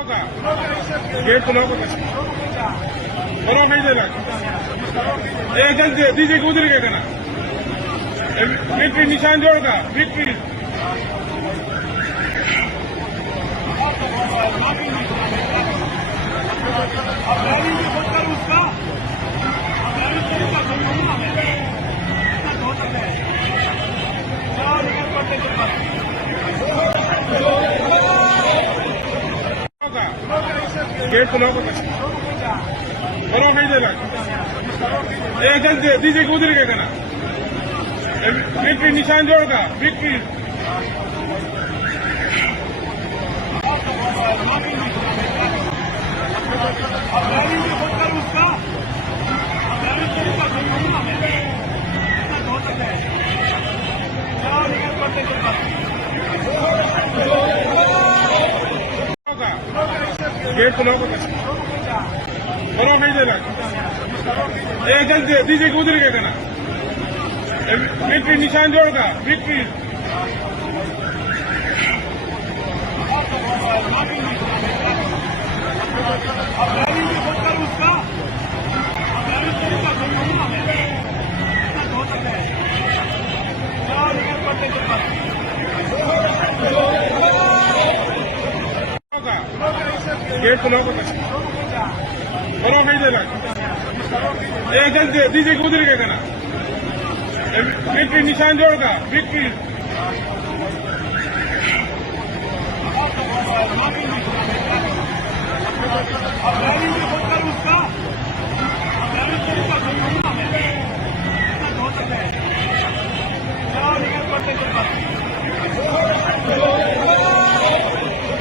gate खुला बरो नहीं देना एक जल्दी दीजिए उधर के ना विक्ट्री निशान जोड़गा विक्ट्री गेट खुला बरो नहीं देना एक जल्दी दीजिए उधर के ना विक्ट्री निशान जोड़गा विक्ट्री गेट खुला बरो नहीं देना एक जल्दी दीजिए उधर के ना विक्ट्री निशान जोड़गा विक्ट्री गेट खुला बरो नहीं देना एक जल्दी दीजिए उधर के ना विक्ट्री निशान जोड़गा विक्ट्री